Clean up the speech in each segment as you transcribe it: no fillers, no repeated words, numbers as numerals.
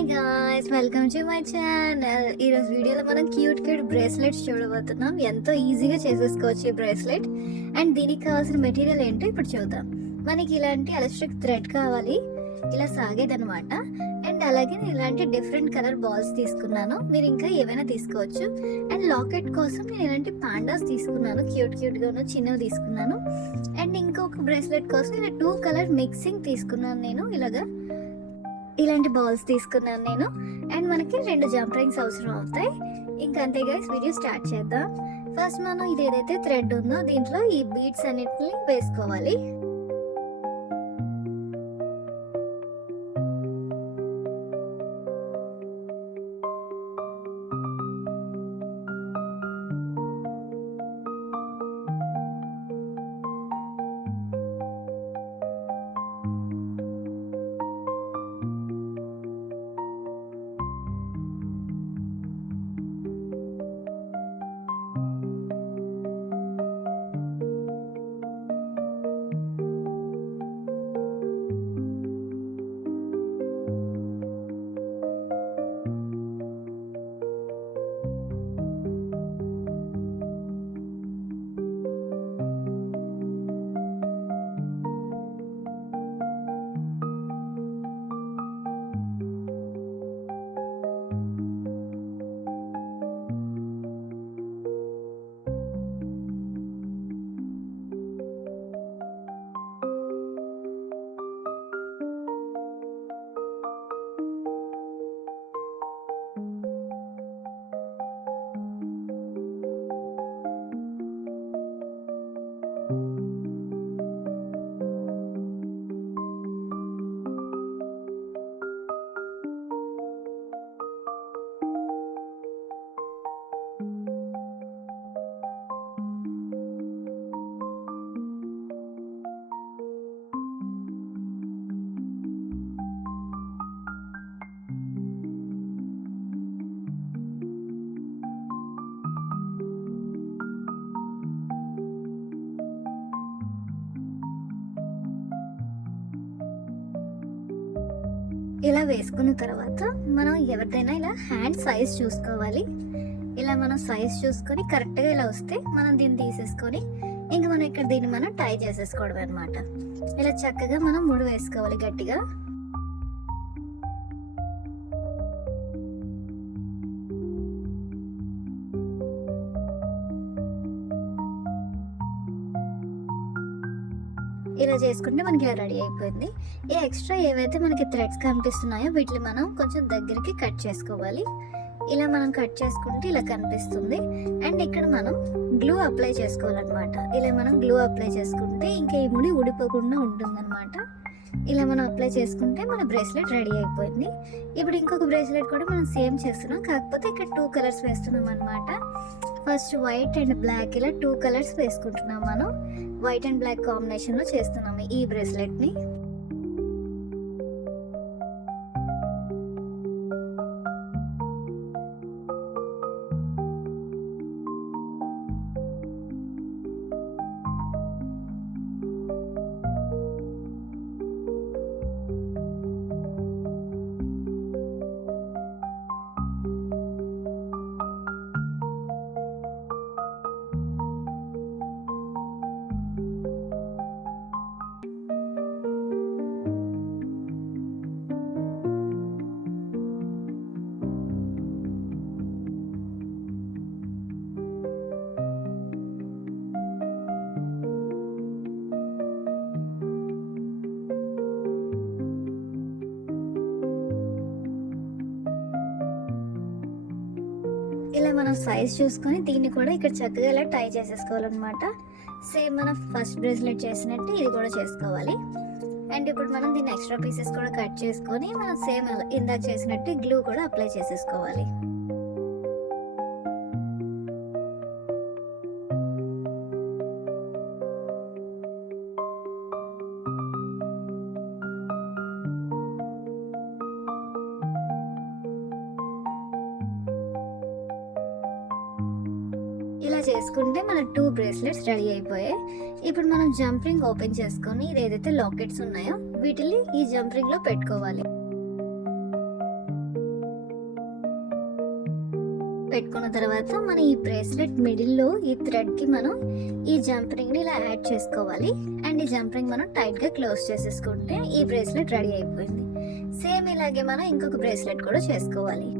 Hi guys, welcome to my channel. ఈరోజు వీడియోలో మనం క్యూట్ బ్రేస్లెట్స్ చూడబోతున్నాం. ఎంతో ఈజీగా చేసేసుకోవచ్చు ఈ బ్రేస్లెట్. అండ్ దీనికి కావాల్సిన మెటీరియల్ ఏంటో ఇప్పుడు చూద్దాం. మనకి ఇలాంటి ఎలక్ట్రిక్ థ్రెడ్ కావాలి, ఇలా సాగేదనమాట. అండ్ అలాగే నేను ఇలాంటి డిఫరెంట్ కలర్ బాల్స్ తీసుకున్నాను, మీరు ఇంకా ఏవైనా తీసుకోవచ్చు. అండ్ లాకెట్ కోసం నేను ఇలాంటి పాండాస్ తీసుకున్నాను, క్యూట్గా ఉన్న చిన్నవి తీసుకున్నాను. అండ్ ఇంకొక బ్రేస్లెట్ కోసం ఇలా 2 కలర్ మిక్సింగ్ తీసుకున్నాను నేను, ఇలాంటి బాల్స్ తీసుకున్నాను నేను. అండ్ మనకి 2 జంప్ రింగ్స్ అవసరం అవుతాయి. ఇంకా అంతే గైస్, వీడియో స్టార్ట్ చేద్దాం. ఫస్ట్ మనం ఇది ఏదైతే థ్రెడ్ ఉందో దీంట్లో ఈ బీడ్స్ అన్నిటిని వేసుకోవాలి. ఇలా వేసుకున్న తర్వాత మనం ఎవరిదైనా ఇలా హ్యాండ్ సైజ్ చూసుకోవాలి. ఇలా మనం సైజ్ చూసుకొని కరెక్ట్గా ఇలా వస్తే మనం దీన్ని తీసేసుకొని ఇంకా మనం ఇక్కడ దీన్ని మనం టై చేసేసుకోవడం అనమాట. ఇలా చక్కగా మనం ముడి వేసుకోవాలి గట్టిగా. ఇలా చేసుకుంటే మనకి ఇలా రెడీ అయిపోయింది. ఈ ఎక్స్ట్రా ఏవైతే మనకి థ్రెడ్స్ కనిపిస్తున్నాయో వీటిని మనం కొంచెం దగ్గరికి కట్ చేసుకోవాలి. ఇలా మనం కట్ చేసుకుంటే ఇలా కనిపిస్తుంది. అండ్ ఇక్కడ మనం గ్లూ అప్లై చేసుకోవాలన్నమాట. ఇలా మనం గ్లూ అప్లై చేసుకుంటే ఇంకా ఈ ముడి ఊడిపోకుండా ఉంటుందన్నమాట. ఇలా మనం అప్లై చేసుకుంటే మన బ్రేస్లెట్ రెడీ అయిపోయింది. ఇప్పుడు ఇంకొక బ్రేస్లెట్ కూడా మనం సేమ్ చేస్తున్నాం, కాకపోతే ఇక్కడ 2 కలర్స్ వేస్తున్నాం అనమాట. ఫస్ట్ వైట్ అండ్ బ్లాక్, ఇలా 2 కలర్స్ వేసుకుంటున్నాం. మనం వైట్ అండ్ బ్లాక్ కాంబినేషన్లో చేస్తున్నాము ఈ బ్రేస్లెట్ని. ఇలా మనం సైజ్ చూసుకొని దీన్ని కూడా ఇక్కడ చక్కగా ఇలా టై చేసేసుకోవాలన్నమాట. సేమ్ మనం ఫస్ట్ బ్రేస్లెట్ చేసినట్టు ఇది కూడా చేసుకోవాలి. అండ్ ఇప్పుడు మనం దీన్ని ఎక్స్ట్రా పీసెస్ కూడా కట్ చేసుకొని మనం సేమ్ ఇందాక చేసినట్టు గ్లూ కూడా అప్లై చేసేసుకోవాలి. ఇలా చేసుకుంటే మన 2 బ్రేస్లెట్స్ రెడీ అయిపోయాయి. ఇప్పుడు మనం జంప్ రింగ్ ఓపెన్ చేసుకొని ఇది ఏదైతే లాకెట్స్ ఉన్నాయో వీటిని ఈ జంప్ రింగ్ లో పెట్టుకోవాలి. పెట్టుకున్న తర్వాత మన ఈ బ్రేస్లెట్ మిడిల్లో ఈ థ్రెడ్కి మనం ఈ జంప్ రింగ్ని ఇలా యాడ్ చేసుకోవాలి. అండ్ ఈ జంప్ రింగ్ మనం టైట్గా క్లోజ్ చేసేసుకుంటే ఈ బ్రేస్లెట్ రెడీ అయిపోయింది. సేమ్ ఇలాగే మనం ఇంకొక బ్రేస్లెట్ కూడా చేసుకోవాలి.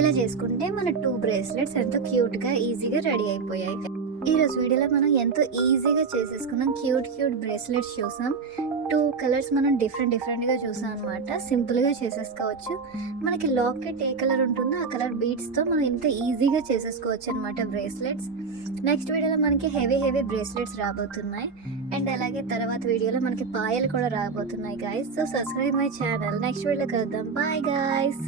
ఇలా చేసుకుంటే మన 2 బ్రేస్లెట్స్ ఎంతో క్యూట్గా ఈజీగా రెడీ అయిపోయాయి. ఈరోజు వీడియోలో మనం ఎంతో ఈజీగా చేసేసుకున్నాం. క్యూట్ బ్రేస్లెట్స్ చూసాం. 2 కలర్స్ మనం డిఫరెంట్గా చూసాం అనమాట. సింపుల్గా చేసేసుకోవచ్చు. మనకి లాకెట్ ఏ కలర్ ఉంటుందో ఆ కలర్ బీడ్స్తో మనం ఇంత ఈజీగా చేసేసుకోవచ్చు అనమాట బ్రేస్లెట్స్. నెక్స్ట్ వీడియోలో మనకి హెవీ బ్రేస్లెట్స్ రాబోతున్నాయి. అండ్ అలాగే తర్వాత వీడియోలో మనకి పాయలు కూడా రాబోతున్నాయి guys. So subscribe my channel. Next వీడియోలో కలుద్దాం. Bye guys.